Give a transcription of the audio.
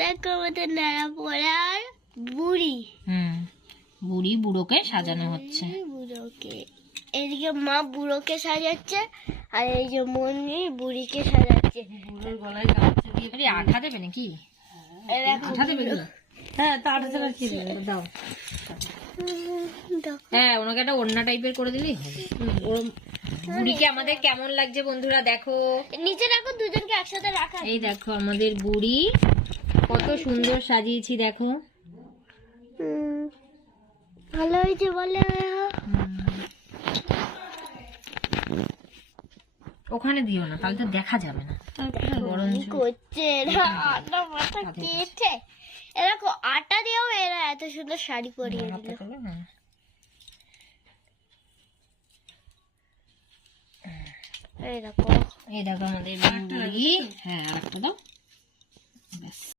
দেখো আমাদের নাড়া পড়ার বুড়ি। বুড়ি বুড়োকে সাজানো হচ্ছে। বুড়োকে এদিকে মা বুড়োকে সাজাচ্ছে, আর এই যে মন্দির বুড়িকে সাজাচ্ছে। বুড়োর গলায় গামছা দিয়ে আঠা দেবে নাকি? আঠা দেবে কি? হ্যাঁ, তা আঠা ছাড়া কি দেবে? দাও। হ্যাঁ, ওনাকে একটা ওড়না টাইপের করে দিলেই হবে। বুড়িকে আমাদের কেমন লাগছে বন্ধুরা দেখো। নিচে রাখো, দুজনকে একসাথে রাখা। এই দেখো আমাদের বুড়ি কত সুন্দর সাজিয়েছি দেখো। ভালো হয়েছে বলে। ওখানে দিও না, তাহলে তো দেখা যাবে না। করছে আটা মাথা কেটে। এরকম আটা দিয়েও এরা এত সুন্দর শাড়ি পরিয়ে দিল। এই দেখো আমাদের বুড়ি। হ্যাঁ, আরেকটা দাও। ব্যাস।